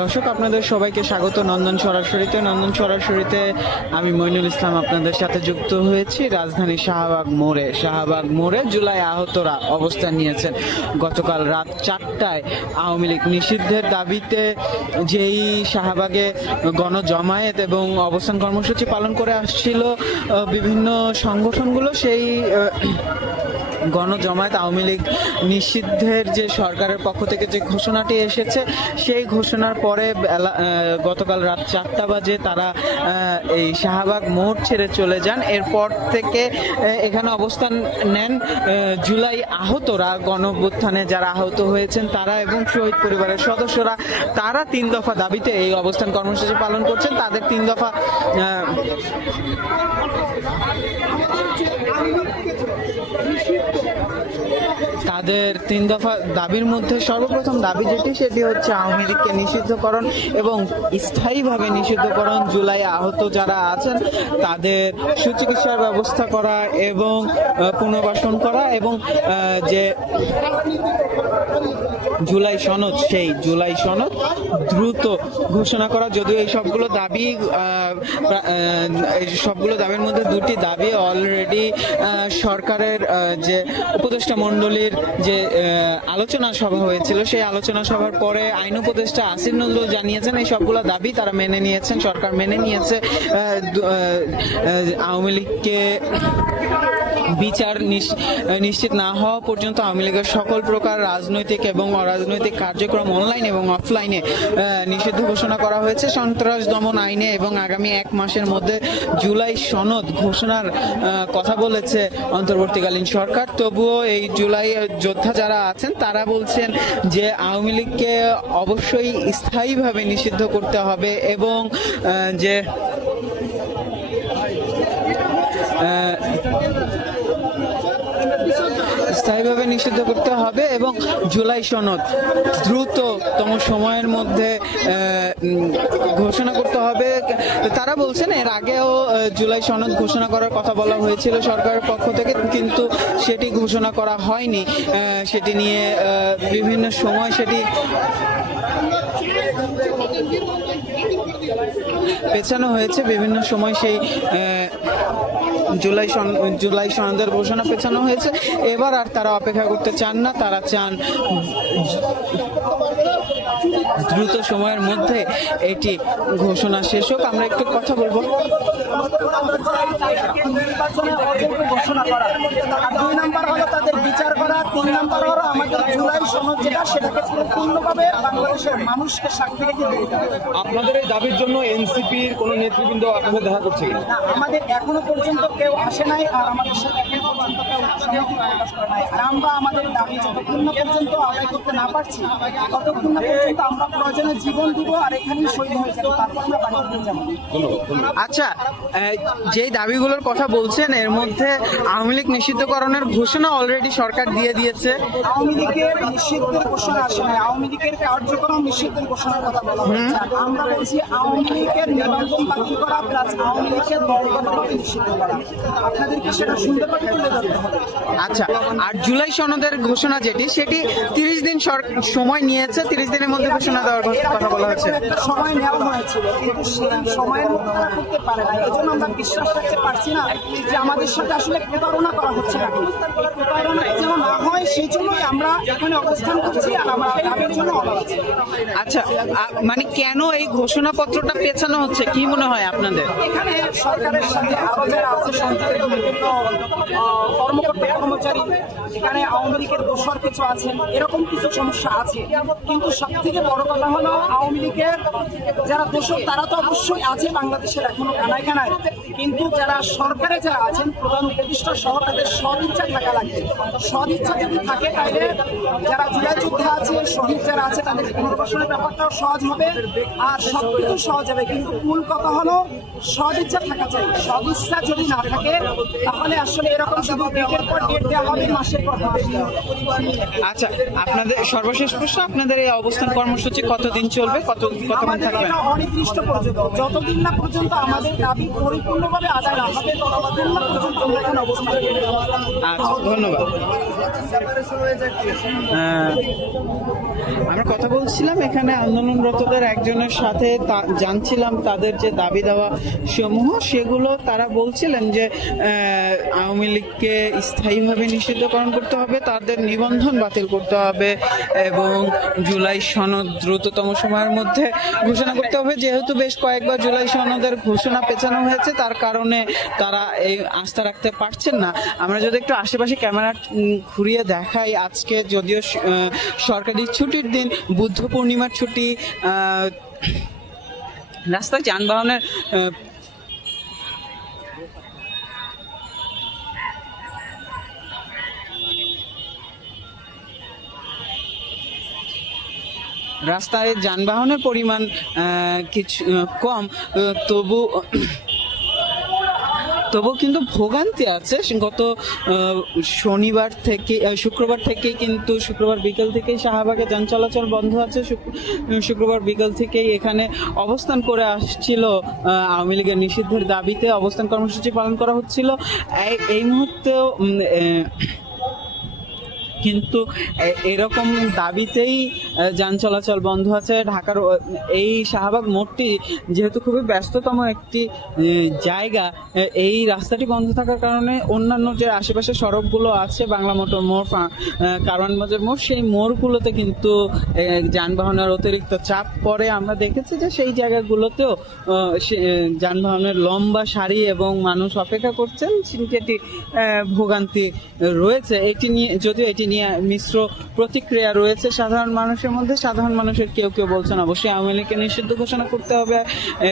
দর্শক আপনাদের সবাইকে স্বাগত নন্দন সরাসরিতে আমি মইনুল ইসলাম আপনাদের সাথে যুক্ত হয়েছি রাজধানী শাহবাগ মোড়ে জুলাই আহতরা অবস্থান নিয়েছেন। গতকাল রাত 4টায় আওয়ামী লীগ নিষিদ্ধের দাবিতে যেই শাহবাগে গণজমায়েত এবং অবস্থান কর্মসূচি পালন করে আসছিল বিভিন্ন সংগঠনগুলো, সেই গণজমায়েত আওয়ামী লীগ নিষিদ্ধের যে সরকারের পক্ষ থেকে যে ঘোষণাটি এসেছে, সেই ঘোষণার পরে গতকাল রাত 4টা বাজে তারা এই শাহবাগ মোড় ছেড়ে চলে যান। এরপর থেকে এখানে অবস্থান নেন জুলাই আহতরা, গণঅভ্যুত্থানে যারা আহত হয়েছেন তারা এবং শহীদ পরিবারের সদস্যরা। তারা 3 দফা দাবিতে এই অবস্থান কর্মসূচি পালন করছেন। তাদের 3 দফা দাবির মধ্যে সর্বপ্রথম দাবি সেটি হচ্ছে আওয়ামী লীগকে নিষিদ্ধকরণ এবং স্থায়ীভাবে নিষিদ্ধকরণ। জুলাই আহত যারা আছেন তাদের সুচিকিৎসার ব্যবস্থা করা এবং পুনর্বাসন করা এবং যে জুলাই সনদ, সেই জুলাই সনদ দ্রুত ঘোষণা করা। যদিও এই সবগুলো দাবির মধ্যে 2টি দাবি অলরেডি সরকারের যে উপদেষ্টা মণ্ডলীর যে আলোচনা সভা হয়েছিল, সেই আলোচনা সভার পরে আইন উপদেষ্টা আসিফ নজরুল জানিয়েছেন এই সবগুলো দাবি তারা মেনে নিয়েছেন, সরকার মেনে নিয়েছে। আওয়ামী লীগকে বিচার নিশ্চিত না হওয়া পর্যন্ত আওয়ামী লীগের সকল প্রকার রাজনৈতিক এবং অরাজনৈতিক কার্যক্রম অনলাইন এবং অফলাইনে নিষিদ্ধ ঘোষণা করা হয়েছে সন্ত্রাস দমন আইনে, এবং আগামী 1 মাসের মধ্যে জুলাই সনদ ঘোষণার কথা বলেছে অন্তর্বর্তীকালীন সরকার। তবুও এই জুলাই যোদ্ধা যারা আছেন তারা বলছেন যে আওয়ামী লীগকে অবশ্যই স্থায়ীভাবে নিষিদ্ধ করতে হবে এবং যে স্থায়ীভাবে নিষিদ্ধ করতে হবে এবং জুলাই সনদ দ্রুততম সময়ের মধ্যে ঘোষণা করতে হবে। তারা বলছেন এর আগেও জুলাই সনদ ঘোষণা করার কথা বলা হয়েছিল সরকারের পক্ষ থেকে, কিন্তু সেটি ঘোষণা করা হয়নি। সেটি নিয়ে বিভিন্ন সময় সেটি পেছানো হয়েছে, বিভিন্ন সময় সেই জুলাই সনদের ঘোষণা পেছানো হয়েছে। এবার আর তারা অপেক্ষা করতে চান না, তারা চান দ্রুত সময়ের মধ্যে এটি ঘোষণা শেষ হোক। আমরা একটু কথা বলবো। ঘোষণা করা, 2 নাম্বার হলো তাদের বিচার করা, 3 নাম্বার হলো আমাদের জুলাই সনদ যেটা সেটাকে পূর্ণভাবে বাংলাদেশের মানুষকে সাক্ষী রেখে দিতে হবে। আপনাদের এই দাবির জন্য এনসিপির কোনো নেতৃবৃন্দ আপনাদের দেখা করছে কিনা? না, আমাদের এখনো পর্যন্ত কেউ আসে নাই আর আমাদের সাথে এখনো পর্যন্ত কেউ সহমতি প্রকাশ করে নাই। আর আমরা আমাদের দাবি যতক্ষণ না পর্যন্ত আদায় করতে না পারছি ততক্ষণ না পর্যন্ত আমরা প্রয়োজনে জীবন দিব আর এখানেই শহীদ হয়ে যাবো, তারপর আমরা বাড়ি ফিরে যাবো। আচ্ছা, যেই দাবিগুলোর কথা বলছেন এর মধ্যে আওয়ামী লীগ নিষিদ্ধকরণের ঘোষণা অলরেডি সরকার দিয়ে দিয়েছে। আওয়ামী লীগের নিষিদ্ধের ঘোষণা আসে নাই, আওয়ামী লীগের কার্যক্রম নিষিদ্ধের ঘোষণার কথা বলা হয়েছে। আমরা বলছি আওয়ামী লীগের নিবন্ধন বাতিল করা প্লাস আওয়ামী লীগের দলগতভাবে নিষিদ্ধ করা। আপনাদেরকে সেটা সুন্দরভাবে তুলে ধরতে হবে। আচ্ছা, আর জুলাই সনদের ঘোষণা সেটি 30 দিন সময় নিয়েছে, 30 দিনের মধ্যে ঘোষণা দেওয়ার কথা বলা হয়েছে। সময় নেওয়া হয়েছিল কিন্তু সেই সময়ের মধ্যে তারা করতে পারে না। এই জন্য আমরা বিশ্বাস রাখতে পারছি না যে আমাদের সাথে আসলে প্রতারণা করা হচ্ছে নাকি। এই প্রতারণা যেন না হয় সেই জন্যই আমরা এখানে অবস্থান করছি আর আমরা দাবির জন্য অনড় আছি। আচ্ছা, মানে কেন এই ঘোষণাপত্রটা পেছানো হচ্ছে কি মনে হয় আপনাদের? এখানে সরকারের সাথে আরো যারা আছে সরকারের বিভিন্ন কর্মকর্তা কর্মচারী, এখানে আওয়ামী লীগের দোসর কিছু আছেন, এরকম কিছু সমস্যা আছে। কিন্তু সব থেকে বড় কথা হলো আওয়ামী লীগের যারা দোসর তারা তো অবশ্যই আছে বাংলাদেশের এখনো কানায় কানায়, কিন্তু যারা সরকারে যারা আছেন প্রধান উপদেষ্টা সহ তাদের সদিচ্ছা থাকা লাগবে। সদিচ্ছা যদি থাকে তাহলে যারা জুলাই যোদ্ধা আছে, শহীদ যারা আছে তাদের পুনর্বাসনের ব্যাপারটাও সহজ হবে আর সবকিছু সহজ হবে। কিন্তু মূল কথা হলো সদিচ্ছা থাকা চাই। সদিচ্ছা যদি না থাকে তাহলে আসলে এরকম শুধু ডেটের পর ডেট দেওয়া হবে, মাসের পর মাস দেওয়া হবে। আচ্ছা, আপনাদের সর্বশেষ প্রশ্ন, আপনাদের এই অবস্থান কর্মসূচি কতদিন চলবে, কতক্ষণ থাকবে? অনির্দিষ্ট পর্যন্ত, যতদিন না পর্যন্ত আমাদের দাবি পরিপূর্ণভাবে আদায় না হবে ততদিন না পর্যন্ত আমরা এখানে অবস্থান করব। আচ্ছা, ধন্যবাদ। আমরা কথা বলছিলাম এখানে আন্দোলনরতদের একজনের সাথে, জানছিলাম তাদের যে দাবি দাওয়া সমূহ, সেগুলো তারা বলছিলেন যে আওয়ামী লীগকে স্থায়ীভাবে নিষিদ্ধকরণ করতে হবে, তাদের নিবন্ধন বাতিল করতে হবে এবং জুলাই সনদ দ্রুততম সময়ের মধ্যে ঘোষণা করতে হবে। যেহেতু বেশ কয়েকবার জুলাই সনদের ঘোষণা পেছানো হয়েছে, তার কারণে তারা এই আস্থা রাখতে পারছেন না। আমরা যদি একটু আশেপাশে ক্যামেরা ঘুরিয়ে দেখাই, আজকে যদিও সরকারি ছুটির দিন, বুদ্ধ পূর্ণিমার ছুটি, রাস্তায় যানবাহনের রাস্তায় যানবাহনের পরিমাণ কিছু কম, তবু কিন্তু ভোগান্তি আছে। গত শনিবার থেকে শুক্রবার থেকেই কিন্তু শুক্রবার বিকেল থেকেই শাহবাগে যান চলাচল বন্ধ আছে। শুক্রবার বিকেল থেকেই এখানে অবস্থান করে আসছিল আওয়ামী লীগের নিষিদ্ধের দাবিতে অবস্থান কর্মসূচি পালন করা হচ্ছিল। এই মুহূর্তেও কিন্তু এরকম দাবিতেই যান চলাচল বন্ধ আছে। ঢাকার এই শাহবাগ মোড়টি যেহেতু খুবই ব্যস্ততম একটি জায়গা, এই রাস্তাটি বন্ধ থাকার কারণে অন্যান্য যে আশেপাশে সড়কগুলো আছে, বাংলা মোটর মোড়, কারওয়ান বাজার মোড়, সেই মোড়গুলোতে কিন্তু যানবাহনের অতিরিক্ত চাপ পড়ে। আমরা দেখেছি যে সেই জায়গাগুলোতেও যানবাহনের লম্বা সারি এবং মানুষ অপেক্ষা করছেন, সেটি ভোগান্তি রয়েছে। এটি নিয়ে মিশ্র প্রতিক্রিয়া রয়েছে সাধারণ মানুষের মধ্যে। সাধারণ মানুষের কেউ কেউ বলছেন অবশ্যই আওয়ামী লীগকে নিষিদ্ধ ঘোষণা করতে হবে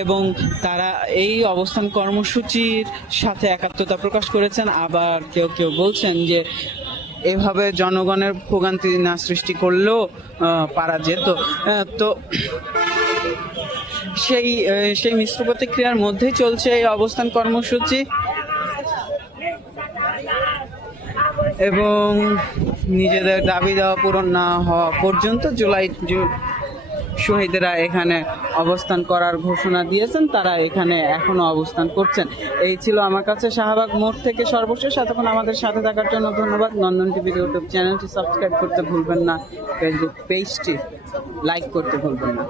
এবং তারা এই অবস্থান কর্মসূচির সাথে একাত্মতা প্রকাশ করেছেন। আবার কেউ কেউ বলছেন যে এভাবে জনগণের ভোগান্তি না সৃষ্টি করলেও পারা যেত। তো সেই মিশ্র প্রতিক্রিয়ার মধ্যেই চলছে এই অবস্থান কর্মসূচি এবং নিজেদের দাবি দেওয়া পূরণ না হওয়া পর্যন্ত জুলাই শহীদেরা এখানে অবস্থান করার ঘোষণা দিয়েছেন, তারা এখানে এখনো অবস্থান করছেন। এই ছিল আমার কাছে শাহবাগ মোড় থেকে সর্বশেষ। এতক্ষণ আমাদের সাথে থাকার জন্য ধন্যবাদ। নন্দন টিভির ইউটিউব চ্যানেলটি সাবস্ক্রাইব করতে ভুলবেন না, ফেসবুক পেজটি লাইক করতে ভুলবেন না।